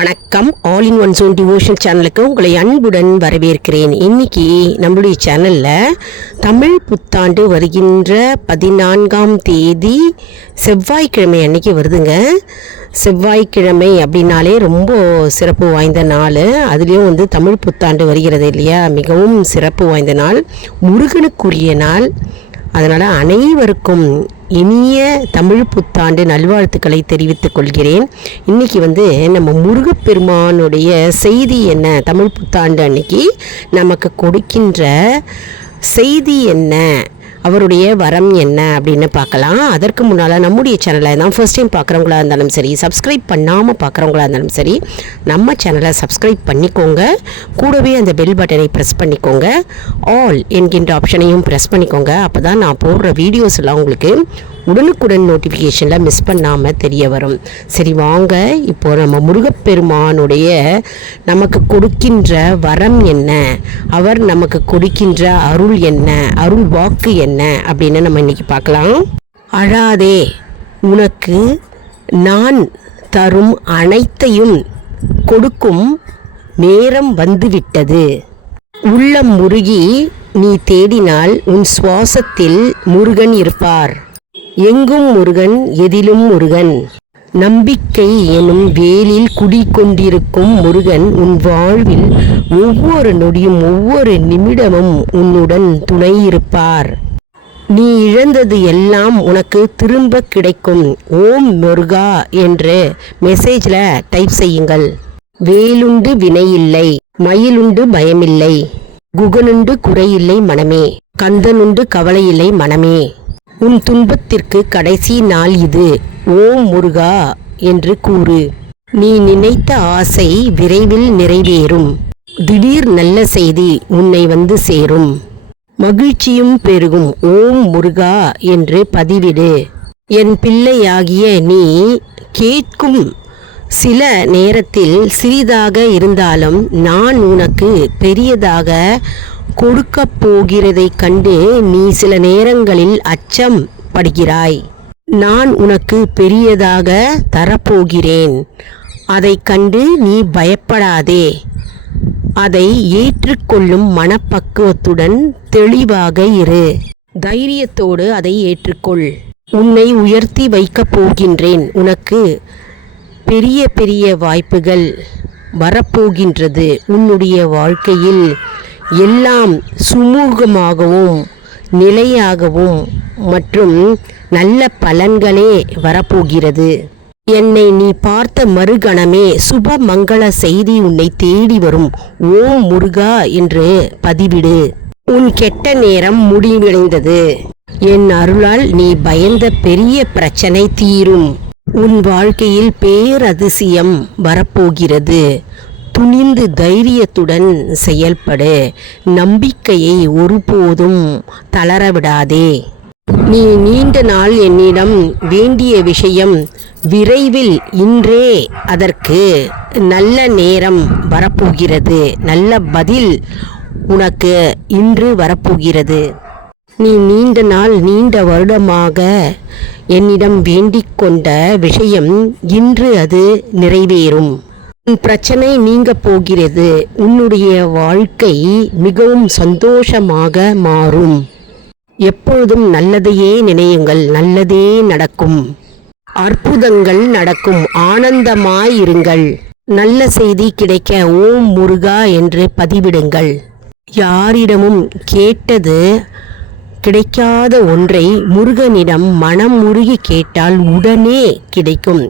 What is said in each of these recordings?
வணக்கம். All in one zone devotion சேனலுக்கு உங்களை அன்புடன் வரவேற்கிறேன். இன்னைக்கு நம்மளுடைய சேனலில் தமிழ் புத்தாண்டு வருகின்ற 14ஆம் தேதி செவ்வாய்க்கிழமை அன்னைக்கு வருதுங்க. செவ்வாய்க்கிழமை அப்படின்னாலே ரொம்ப சிறப்பு வாய்ந்த நாள். அதுலேயும் தமிழ் புத்தாண்டு வருகிறது இல்லையா, மிகவும் சிறப்பு வாய்ந்த நாள், முருகனுக்குரிய நாள். அதனால் அனைவருக்கும் இனிய தமிழ் புத்தாண்டு நல்வாழ்த்துக்களை தெரிவித்துக் கொள்கிறேன். இன்றைக்கி நம்ம முருகப்பெருமானுடைய செய்தி என்ன, தமிழ் புத்தாண்டு அன்னைக்கு நமக்கு கொடுக்கின்ற செய்தி என்ன, அவருடைய வரம் என்ன அப்படின்னு பார்க்கலாம். அதற்கு முன்னால் நம்முடைய சேனலை தான் ஃபர்ஸ்ட் டைம் பார்க்குறவங்களா இருந்தாலும் சரி, சப்ஸ்கிரைப் பண்ணாமல் பார்க்குறவங்களா இருந்தாலும் சரி, நம்ம சேனலை சப்ஸ்கிரைப் பண்ணிக்கோங்க. கூடவே அந்த பெல் பட்டனை ப்ரெஸ் பண்ணிக்கோங்க. ஆல் என்கின்ற ஆப்ஷனையும் ப்ரெஸ் பண்ணிக்கோங்க. அப்போ தான் நான் போடுற வீடியோஸ் எல்லாம் உங்களுக்கு உடனுக்குடன் நோட்டிஃபிகேஷனில் மிஸ் பண்ணாமல் தெரிய வரும். சரி வாங்க, இப்போது நம்ம முருகப்பெருமானுடைய நமக்கு கொடுக்கின்ற வரம் என்ன, அவர் நமக்கு கொடுக்கின்ற அருள் என்ன, அருள் வாக்கு என்ன அப்படின்னு நம்ம இன்னைக்கு பார்க்கலாம். அழாதே, உனக்கு நான் தரும் அனைத்தையும் கொடுக்கும் நேரம் வந்துவிட்டது. உள்ளம் முருகி நீ தேடினால் உன் சுவாசத்தில் முருகன் இருப்பார். எங்கும் முருகன், எதிலும் முருகன். நம்பிக்கை எனும் வேலில் குடிக்கொண்டிருக்கும் முருகன் உன் வாழ்வில் ஒவ்வொரு நொடியும் ஒவ்வொரு நிமிடமும் உன்னுடன் துணை இருப்பார். நீ இழந்தது எல்லாம் உனக்கு திரும்ப கிடைக்கும். ஓம் முருகா என்று மெசேஜில் டைப் செய்யுங்கள். வேலுண்டு வினையில்லை, மயிலுண்டு பயமில்லை, குகனுண்டு குறையில்லை மனமே, கந்தனுண்டு கவலையில்லை மனமே. உன் துன்பத்திற்கு கடைசி நாள் இது. ஓம் முருகா என்று கூறு. நீ நினைத்த ஆசை விரைவில் நிறைவேறும். திடீர் நல்ல செய்தி உன்னை வந்து சேரும். மகிழ்ச்சியும் பெருகும். ஓம் முருகா என்று பதிவிடு. என் பிள்ளையாகிய நீ கேட்கும் சில நேரத்தில் சிறிதாக இருந்தாலும் நான் உனக்கு பெரியதாக கொடுக்க போகிறதை கண்டு நீ சில நேரங்களில் அச்சம் படுகிறாய். நான் உனக்கு பெரியதாக தரப்போகிறேன். அதை கண்டு நீ பயப்படாதே. அதை ஏற்றுக்கொள்ளும் மனப்பக்குவத்துடன் தெளிவாக இரு. தைரியத்தோடு அதை ஏற்றுக்கொள். உன்னை உயர்த்தி வைக்கப் போகின்றேன். உனக்கு பெரிய பெரிய வாய்ப்புகள் வரப்போகின்றது. உன்னுடைய வாழ்க்கையில் எல்லாம் சுமூகமாகவும் நிலையாகவும் மற்றும் நல்ல பலன்களே வரப்போகிறது. என்னை நீ பார்த்த மறுகணமே சுப மங்கள செய்தி உன்னை தேடி வரும். ஓம் முருகா என்று பதிவிடு. உன் கெட்ட நேரம் முடிவடைந்தது. என் அருளால் நீ பயந்த பெரிய பிரச்சனை தீரும். உன் வாழ்க்கையில் பேரதிசயம் வரப்போகிறது. துணிந்து தைரியத்துடன் செயல்படு. நம்பிக்கையை ஒருபோதும் தளரவிடாதே. நீ நீண்ட நாள் என்னிடம் வேண்டிய விஷயம் விரைவில் இன்றே அதற்கு நல்ல நேரம் வரப்போகிறது. நல்ல பதில் உனக்கு இன்று வரப்போகிறது. நீ நீண்ட நாள் நீண்ட வருடமாக என்னிடம் வேண்டிக் கொண்ட விஷயம் இன்று அது நிறைவேறும். உன் பிரச்சனை நீங்க போகிறது. உன்னுடைய வாழ்க்கை மிகவும் சந்தோஷமாக மாறும். எப்பொழுதும் நல்லதையே நினையுங்கள், நல்லதே நடக்கும். அற்புதங்கள் நடக்கும். ஆனந்தமாயிருங்கள். நல்ல செய்தி கிடைக்க ஓம் முருகா என்று பதிவிடுங்கள். யாரிடமும் கேட்டது கிடைக்காத ஒன்றை முருகனிடம் மனம் உருகி கேட்டால் உடனே கிடைக்கும்.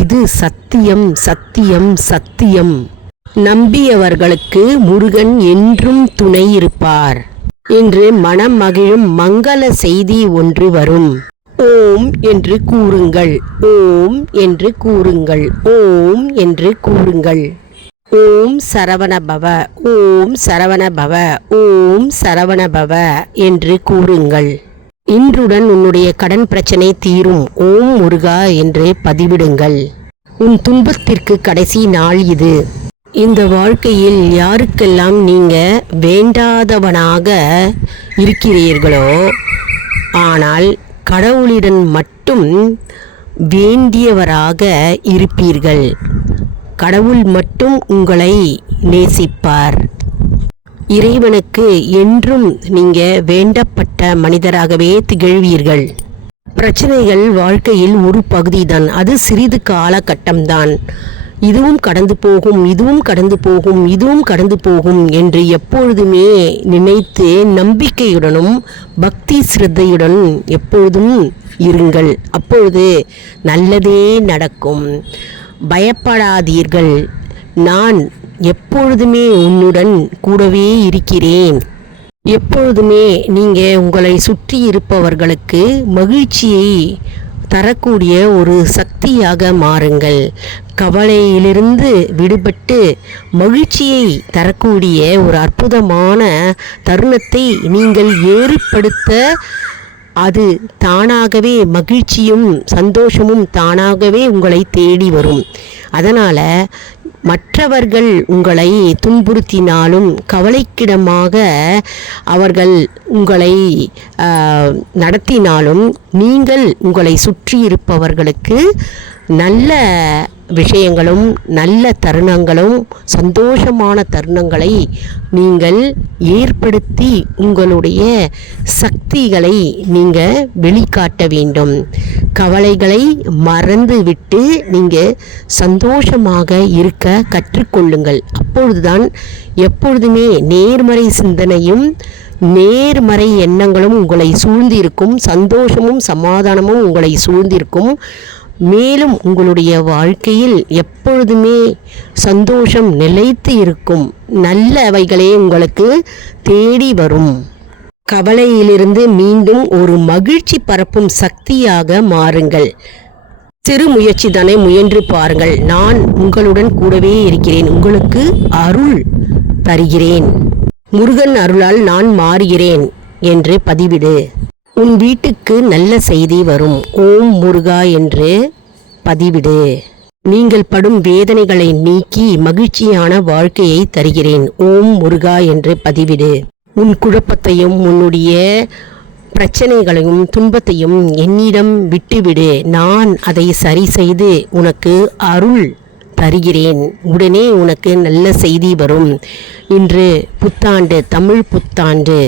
இது சத்தியம், சத்தியம், சத்தியம். நம்பியவர்களுக்கு முருகன் என்றும் துணை இருப்பார் என்று மனம் மகிழும் மங்கள செய்தி ஒன்று வரும். ஓம் என்று கூறுங்கள். ஓம் என்று கூறுங்கள். ஓம் என்று கூறுங்கள். ஓம் சரவணபவ, ஓம் சரவணபவ, ஓம் சரவணபவ என்று கூறுங்கள். இன்றுடன் உன்னுடைய கடன் பிரச்சனை தீரும். ஓம் முருகா என்று பதிவிடுங்கள். உன் துன்பத்திற்கு கடைசி நாள் இது. இந்த வாழ்க்கையில் யாருக்கெல்லாம் நீங்க வேண்டாதவனாக இருக்கிறீர்களோ, ஆனால் கடவுளிடம் மட்டும் வேண்டியவராக இருப்பீர்கள். கடவுள் மட்டும் உங்களை நேசிப்பார். இறைவனுக்கு என்றும் நீங்கள் வேண்டப்பட்ட மனிதராகவே திகழ்வீர்கள். பிரச்சனைகள் வாழ்க்கையில் ஒரு பகுதிதான், அது சிறிது காலகட்டம்தான். இதுவும் கடந்து போகும், இதுவும் கடந்து போகும், இதுவும் கடந்து போகும் என்று எப்பொழுதுமே நினைத்து நம்பிக்கையுடனும் பக்தி சிரத்தையுடன் எப்பொழுதும் இருங்கள். அப்பொழுது நல்லதே நடக்கும். பயப்படாதீர்கள், நான் எப்பொழுதுமே உன்னுடன் கூடவே இருக்கிறேன். எப்பொழுதுமே நீங்கள் உங்களை சுற்றி இருப்பவர்களுக்கு மகிழ்ச்சியை தரக்கூடிய ஒரு சக்தியாக மாறுங்கள். கவலையிலிருந்து விடுபட்டு மகிழ்ச்சியை தரக்கூடிய ஒரு அற்புதமான தருணத்தை நீங்கள் ஏற்படுத்த அது தானாகவே மகிழ்ச்சியும் சந்தோஷமும் தானாகவே உங்களை தேடி வரும். அதனால் மற்றவர்கள் உங்களை துன்புறுத்தினாலும் கவலைக்கிடமாக அவர்கள் உங்களை நடத்தினாலும் நீங்கள் உங்களை சுற்றி இருப்பவர்களுக்கு நல்ல விஷயங்களும் நல்ல தருணங்களும் சந்தோஷமான தருணங்களை நீங்கள் ஏற்படுத்தி உங்களுடைய சக்திகளை நீங்கள் வெளிக்காட்ட வேண்டும். கவலைகளை மறந்துவிட்டு நீங்கள் சந்தோஷமாக இருக்க கற்றுக்கொள்ளுங்கள். அப்பொழுதுதான் எப்பொழுதுமே நேர்மறை சிந்தனையும் நேர்மறை எண்ணங்களும் உங்களை சூழ்ந்திருக்கும், சந்தோஷமும் சமாதானமும் உங்களை சூழ்ந்திருக்கும். மேலும் உங்களுடைய வாழ்க்கையில் எப்பொழுதுமே சந்தோஷம் நிலைத்து இருக்கும். நல்லவைகளே உங்களுக்கு தேடி வரும். கவலையிலிருந்து மீண்டும் ஒரு மகிழ்ச்சி பரப்பும் சக்தியாக மாறுங்கள். சிறு முயற்சி தானே, முயன்று பாருங்கள். நான் உங்களுடன் கூடவே இருக்கிறேன், உங்களுக்கு அருள் தருகிறேன், முருகன் அருளால் நான் மாறுகிறேன் என்று பதிவிடு. உன் வீட்டுக்கு நல்ல செய்தி வரும். ஓம் முருகா என்று பதிவிடு. நீங்கள் படும் வேதனைகளை நீக்கி மகிழ்ச்சியான வாழ்க்கையை தருகிறேன். ஓம் முருகா என்று பதிவிடு. உன் குழப்பத்தையும் உன்னுடைய பிரச்சனைகளையும் துன்பத்தையும் என்னிடம் விட்டுவிடு. நான் அதை சரி செய்து உனக்கு அருள் தருகிறேன். உடனே உனக்கு நல்ல செய்தி வரும். இன்று புத்தாண்டு, தமிழ் புத்தாண்டு.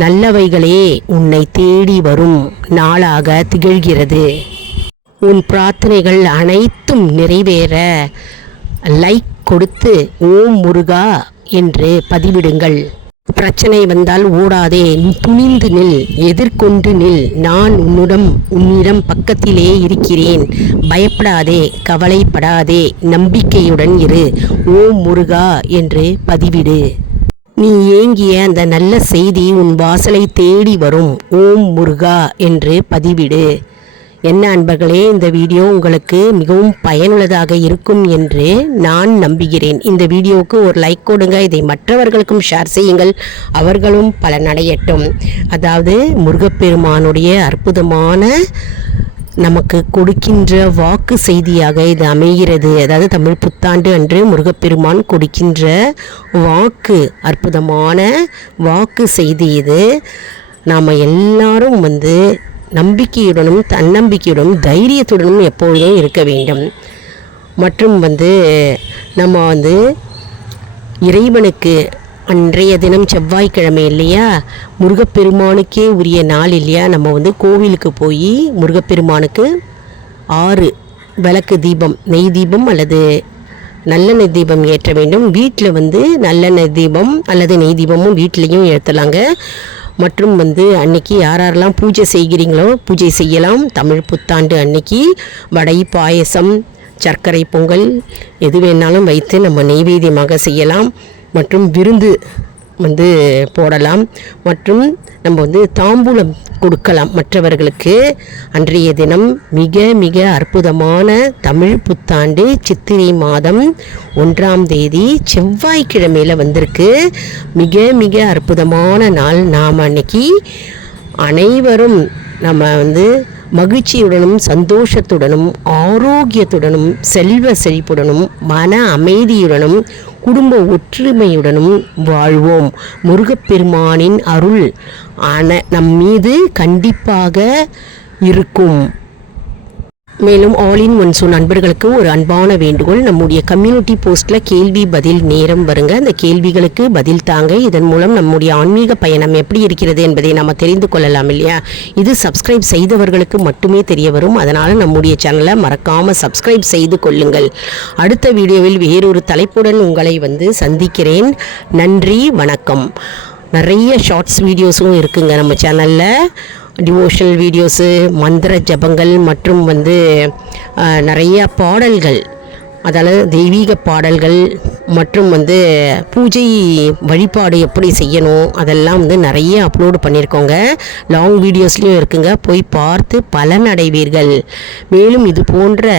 நல்லவைகளே உன்னை தேடி வரும் நாளாக திகழ்கிறது. உன் பிரார்த்தனைகள் அனைத்தும் நிறைவேற லைக் கொடுத்து ஓம் முருகா என்று பதிவிடுங்கள். பிரச்சனை வந்தால் ஓடாதே, துணிந்து நில், எதிர்கொண்டு நில். நான் உன்னிடம் பக்கத்திலே இருக்கிறேன். பயப்படாதே, கவலைப்படாதே, நம்பிக்கையுடன் இரு. ஓம் முருகா என்று பதிவிடு. நீ ஏங்கிய அந்த நல்ல செய்தி உன் வாசலை தேடி வரும். ஓம் முருகா என்று பதிவிடு. என்ன அன்பர்களே, இந்த வீடியோ உங்களுக்கு மிகவும் பயனுள்ளதாக இருக்கும் என்று நான் நம்புகிறேன். இந்த வீடியோவுக்கு ஒரு லைக் கொடுங்க. இதை மற்றவர்களுக்கும் ஷேர் செய்யுங்கள், அவர்களும் பலனடையட்டும். அதாவது முருகப்பெருமானுடைய அற்புதமான நமக்கு கொடுக்கின்ற வாக்கு செய்தியாக இது அமைகிறது. அதாவது தமிழ் புத்தாண்டு அன்று முருகப்பெருமான் கொடுக்கின்ற வாக்கு, அற்புதமான வாக்கு செய்தி இது. நாம் எல்லாரும் நம்பிக்கையுடனும் தன்னம்பிக்கையுடனும் தைரியத்துடனும் எப்பொழுதும் இருக்க வேண்டும். மற்றும் நம்ம இறைவனுக்கு அன்றைய தினம் செவ்வாய்க்கிழமை இல்லையா, முருகப்பெருமானுக்கே உரிய நாள் இல்லையா, நம்ம கோவிலுக்கு போய் முருகப்பெருமானுக்கு 6 விளக்கு தீபம், நெய் தீபம் அல்லது நல்லெண்ணெய் தீபம் ஏற்ற வேண்டும். வீட்டில் நல்லெண்ணெய் தீபம் அல்லது நெய் தீபமும் வீட்லேயும் ஏற்றலாங்க. மற்றும் அன்னைக்கு யாரெல்லாம் பூஜை செய்கிறீங்களோ பூஜை செய்யலாம். தமிழ் புத்தாண்டு அன்னைக்கு வடை, பாயசம், சர்க்கரை பொங்கல் எது வேணாலும் வைத்து நம்ம நெய்வேத்தியமாக செய்யலாம். மற்றும் விருந்து போடலாம். மற்றும் நம்ம தாம்பூலம் கொடுக்கலாம் மற்றவர்களுக்கு. அன்றைய தினம் மிக மிக அற்புதமான தமிழ் புத்தாண்டு சித்திரை மாதம் 1ஆம் தேதி செவ்வாய்க்கிழமையில் வந்திருக்கு. மிக மிக அற்புதமான நாள். நாம் அன்னைக்கு அனைவரும் நம்ம மகிழ்ச்சியுடனும் சந்தோஷத்துடனும் ஆரோக்கியத்துடனும் செல்வ செழிப்புடனும் மன அமைதியுடனும் குடும்ப ஒற்றுமையுடனும் வாழ்வோம். முருகப்பெருமானின் அருள் நம் மீது கண்டிப்பாக இருக்கும். மேலும் ஆல் இன் ஒன் ஷோ நண்பர்களுக்கு ஒரு அன்பான வேண்டுகோள், நம்முடைய கம்யூனிட்டி போஸ்ட்டில் கேள்வி பதில் நேரம் வருங்க. அந்த கேள்விகளுக்கு பதில் தாங்க. இதன் மூலம் நம்முடைய ஆன்மீக பயணம் எப்படி இருக்கிறது என்பதை நம்ம தெரிந்து கொள்ளலாம் இல்லையா. இது சப்ஸ்கிரைப் செய்தவர்களுக்கு மட்டுமே தெரிய வரும். அதனால் நம்முடைய சேனலை மறக்காமல் சப்ஸ்கிரைப் செய்து கொள்ளுங்கள். அடுத்த வீடியோவில் வேறொரு தலைப்புடன் உங்களை சந்திக்கிறேன். நன்றி, வணக்கம். நிறைய ஷார்ட்ஸ் வீடியோஸும் இருக்குங்க நம்ம சேனலில். டிவோஷனல் வீடியோஸு, மந்திர ஜபங்கள் மற்றும் நிறைய பாடல்கள், அதாவது தெய்வீக பாடல்கள் மற்றும் பூஜை வழிபாடு எப்படி செய்யணும் அதெல்லாம் நிறைய அப்லோடு பண்ணியிருக்கோங்க. லாங் வீடியோஸ்லேயும் இருக்குங்க. போய் பார்த்து பலனடைவீர்கள். மேலும் இது போன்ற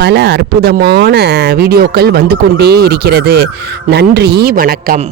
பல அற்புதமான வீடியோக்கள் வந்து கொண்டே இருக்கிறது. நன்றி, வணக்கம்.